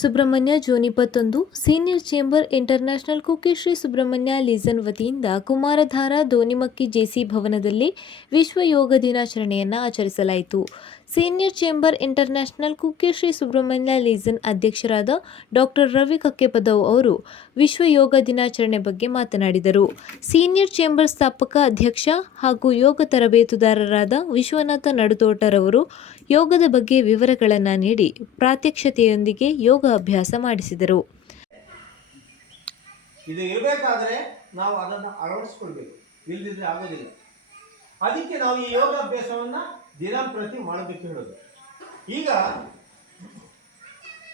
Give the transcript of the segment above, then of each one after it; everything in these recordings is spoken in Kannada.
ಸುಬ್ರಹ್ಮಣ್ಯ ಜೂನ್ ಇಪ್ಪತ್ತೊಂದು, senior chamber international Kukke Shri Subrahmanya, legion ವತಿಯಿಂದ ಕುಮಾರಧಾರ ದೋನಿಮಕ್ಕಿ ಜೆಸಿ ಭವನದಲ್ಲಿ ವಿಶ್ವ ಯೋಗ ದಿನಾಚರಣೆಯನ್ನು ಆಚರಿಸಲಾಯಿತು. Senior chamber international Kukke Shri Subrahmanya legion ಅಧ್ಯಕ್ಷರಾದ ಡಾಕ್ಟರ್ ರವಿ ಕಕ್ಕೆಪದವ್ ಅವರು ವಿಶ್ವ ಯೋಗ ದಿನಾಚರಣೆ ಬಗ್ಗೆ ಮಾತನಾಡಿದರು. ಸೀನಿಯರ್ ಚೇಂಬರ್ ಸ್ಥಾಪಕ ಅಧ್ಯಕ್ಷ ಹಾಗೂ ಯೋಗ ತರಬೇತುದಾರರಾದ ವಿಶ್ವನಾಥ ನಡುತೋಟರವರು ಯೋಗದ ಬಗ್ಗೆ ವಿವರಗಳನ್ನು ನೀಡಿ ಪ್ರಾತ್ಯಕ್ಷತೆಯೊಂದಿಗೆ ಯೋಗ ಅಭ್ಯಾಸ ಮಾಡಿಸಿದರು. ಇದು ಇರಬೇಕಾದ್ರೆ ನಾವು ಅದನ್ನು ಅಳವಡಿಸ್ಕೊಳ್ಬೇಕು. ಇಲ್ಲದಿದ್ರೆ ಆಗೋದಿಲ್ಲ. ಅದಕ್ಕೆ ನಾವು ಈ ಯೋಗ ಅಭ್ಯಾಸವನ್ನ ದಿನಂಪ್ರತಿ ಮಾಡಬೇಕು ಹೇಳೋದು. ಈಗ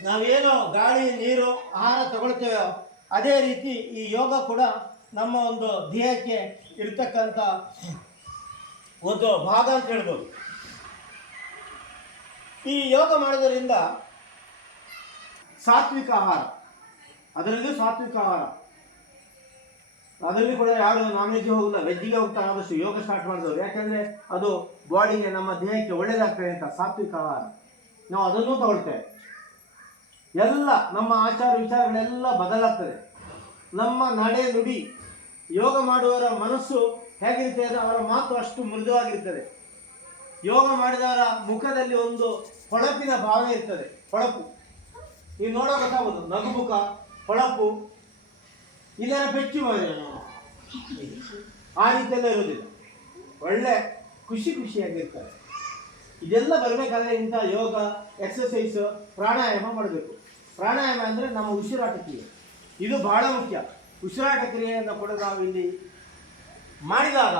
ನಾವೇನು ಗಾಳಿ, ನೀರು, ಆಹಾರ ತಗೊಳ್ತೇವೆ ಅದೇ ರೀತಿ ಈ ಯೋಗ ಕೂಡ ನಮ್ಮ ಒಂದು ದೇಹಕ್ಕೆ ಇರ್ತಕ್ಕಂಥ ಒಂದು ಭಾಗ ಅಂತ ಹೇಳ್ಬೋದು. ಈ ಯೋಗ ಮಾಡೋದರಿಂದ ಸಾತ್ವಿಕ ಆಹಾರ, ಅದರಲ್ಲೂ ಸಾತ್ವಿಕ ಆಹಾರ. ಅದರಲ್ಲಿ ಕೂಡ ಯಾರು ನಾನ್ ವೆಜ್ ಹೋಗಲ್ಲ ವೆಜ್ಜಿಗೆ ಹೋಗ್ತಾ ಆದಷ್ಟು ಯೋಗ ಸ್ಟಾರ್ಟ್ ಮಾಡಿದವರು. ಯಾಕಂದ್ರೆ ಅದು ಬಾಡಿಗೆ ನಮ್ಮ ದೇಹಕ್ಕೆ ಒಳ್ಳೇದಾಗ್ತದೆ ಅಂತ ಸಾತ್ವಿಕ ಆಹಾರ. ನಾವು ಅದನ್ನೂ ತಗೊಳ್ತೇವೆ. ಎಲ್ಲ ನಮ್ಮ ಆಚಾರ ವಿಚಾರಗಳೆಲ್ಲ ಬದಲಾಗ್ತದೆ. ನಮ್ಮ ನಡೆ ನುಡಿ ಯೋಗ ಮಾಡುವವರ ಮನಸ್ಸು ಹೇಗಿರುತ್ತೆ ಅಂದರೆ ಅವರ ಮಾತು ಅಷ್ಟು ಮೃದುವಾಗಿರ್ತದೆ. ಯೋಗ ಮಾಡಿದವರ ಮುಖದಲ್ಲಿ ಒಂದು ಹೊಳಪಿನ ಭಾವನೆ ಇರ್ತದೆ. ಹೊಳಪು. ನೀವು ನೋಡೋ ಗೊತ್ತಾಗೋದು ನಗುಮುಖ, ಹೊಳಪು ಬೆಚ್ಚಿ ಹೋದ್ರೆ. ಆ ರೀತಿಯೆಲ್ಲ ಇರೋದಿಲ್ಲ ಒಳ್ಳೆ ಖುಷಿ ಖುಷಿಯಾಗಿರ್ತಾರೆ. ಇದೆಲ್ಲ ಬರಬೇಕಾದ್ರೆ ಇಂಥ ಯೋಗ ಎಕ್ಸಸೈಸ್ ಪ್ರಾಣಾಯಾಮ ಮಾಡಬೇಕು. ಪ್ರಾಣಾಯಾಮ ಅಂದರೆ ನಮ್ಮ ಉಸಿರಾಟ ಕ್ರಿಯೆ. ಇದು ಬಹಳ ಮುಖ್ಯ. ಉಸಿರಾಟ ಕ್ರಿಯೆಯನ್ನು ಕೂಡ ನಾವು ಇಲ್ಲಿ ಮಾಡಿದಾಗ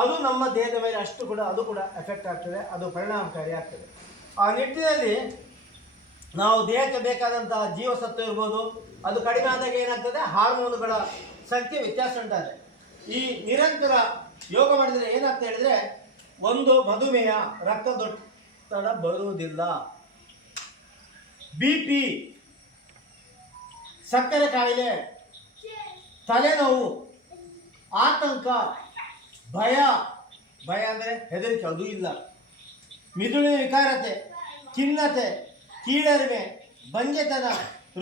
ಅದು ನಮ್ಮ ದೇಹದ ಮೇಲೆ ಅಷ್ಟು ಕೂಡ ಅದು ಕೂಡ ಎಫೆಕ್ಟ್ ಆಗ್ತದೆ, ಅದು ಪರಿಣಾಮಕಾರಿ ಆಗ್ತದೆ. ಆ ನಿಟ್ಟಿನಲ್ಲಿ ನಾವು ದೇಹಕ್ಕೆ ಬೇಕಾದಂತಹ ಜೀವಸತ್ವ ಇರ್ಬೋದು, ಅದು ಕಡಿಮೆ ಆದಾಗ ಏನಾಗ್ತದೆ? ಹಾರ್ಮೋನುಗಳ ಸಂಖ್ಯೆ ವ್ಯತ್ಯಾಸ ಉಂಟಾದೆ. ಈ ನಿರಂತರ ಯೋಗ ಮಾಡಿದರೆ ಏನಾಗ್ತದೆ ಹೇಳಿದ್ರೆ, ಒಂದು ಮಧುಮೇಹ, ರಕ್ತದೊತ್ತಡ ಬರುವುದಿಲ್ಲ. ಬಿ ಪಿ, ಸಕ್ಕರೆ ಕಾಯಿಲೆ, ತಲೆನೋವು, ಆತಂಕ, ಭಯ. ಭಯ ಅಂದರೆ ಹೆದರಿಕೆ, ಅದು ಇಲ್ಲ. ಮಿದುಳಿನ ವಿಕಾರತೆ, ಖಿನ್ನತೆ ಕೀಳರಿಮೆ ಬಂಜೆತನ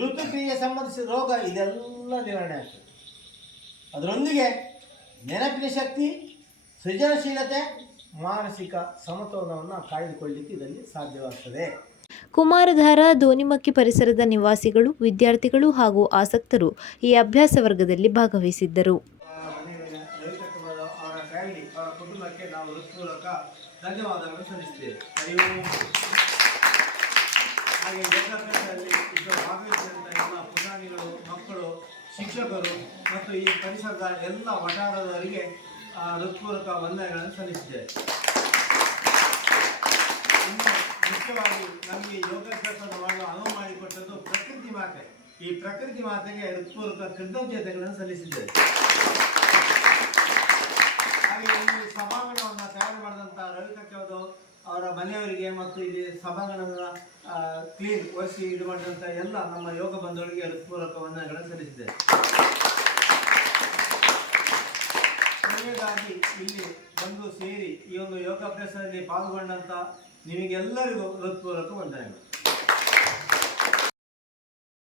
ಋತುಕ್ರಿಯೆ ಸಂಬಂಧಿಸಿದ ರೋಗ ಇದೆಲ್ಲ ನಿವಾರಣೆ ಆಗ್ತದೆ. ಅದರೊಂದಿಗೆ ನೆನಪಿನ ಶಕ್ತಿ ಸೃಜನಶೀಲತೆ ಮಾನಸಿಕ ಸಮತೋಲನವನ್ನು ಕಾಯ್ದುಕೊಳ್ಳಲಿಕ್ಕೆ ಇದರಲ್ಲಿ ಸಾಧ್ಯವಾಗ್ತದೆ. ಕುಮಾರಧಾರ ದೋನಿಮಕ್ಕಿ ಪರಿಸರದ ನಿವಾಸಿಗಳು ವಿದ್ಯಾರ್ಥಿಗಳು ಹಾಗೂ ಆಸಕ್ತರು ಈ ಅಭ್ಯಾಸ ವರ್ಗದಲ್ಲಿ ಭಾಗವಹಿಸಿದ್ದರು. ಅವರ ಫ್ಯಾಮಿಲಿ ಅವರ ಕುಟುಂಬಕ್ಕೆ ನಾವು ಹೃತ್ಪೂರ್ವಕ ಧನ್ಯವಾದಗಳನ್ನು ಸಲ್ಲಿಸ್ತೇವೆ ಮತ್ತು ಈ ಪರಿಸರದ ಎಲ್ಲ ವಠಾರದವರಿಗೆ ಹೃತ್ಪೂರ್ವಕ ವಂದನೆಗಳನ್ನು ಸಲ್ಲಿಸಿದ್ದೇವೆ. ಮುಖ್ಯವಾಗಿ ನಮಗೆ ಯೋಗಾಭ್ಯಾಸವನ್ನು ಮಾಡಲು ಅನುವು ಮಾಡಿಕೊಟ್ಟದ್ದು ಪ್ರಕೃತಿ ಮಾತೆ. ಈ ಪ್ರಕೃತಿ ಮಾತೆಗೆ ಹೃತ್ಪೂರ್ವಕ ಕೃತಜ್ಞತೆಗಳನ್ನು ಸಲ್ಲಿಸಿದ್ದೇವೆ. ಹಾಗೆ ಇಲ್ಲಿ ಸಭಾಂಗಣವನ್ನು ತಯಾರು ಮಾಡಿದಂಥ ರವಿ ಕಚ್ಚೋದು ಅವರ ಮನೆಯವರಿಗೆ ಮತ್ತು ಇಲ್ಲಿ ಸಭಾಂಗಣದ ಕ್ಲೀನ್ ಒರೆಸಿ ಇದು ಎಲ್ಲ ನಮ್ಮ ಯೋಗ ಬಂಧುಗಳಿಗೆ ಹೃತ್ಪೂರ್ವಕ ವಂದನೆಗಳನ್ನು ಸಲ್ಲಿಸಿದ್ದೇವೆ. ಕೊನೆಯದಾಗಿ ಇಲ್ಲಿ ಬಂದು ಸೇರಿ ಈ ಒಂದು ಯೋಗಾಭ್ಯಾಸದಲ್ಲಿ ಪಾಲ್ಗೊಂಡಂತ ನಿಮಗೆಲ್ಲರಿಗೂ ಹೃತ್ಪೂರ್ವಕ ವಂದನೆಗಳು.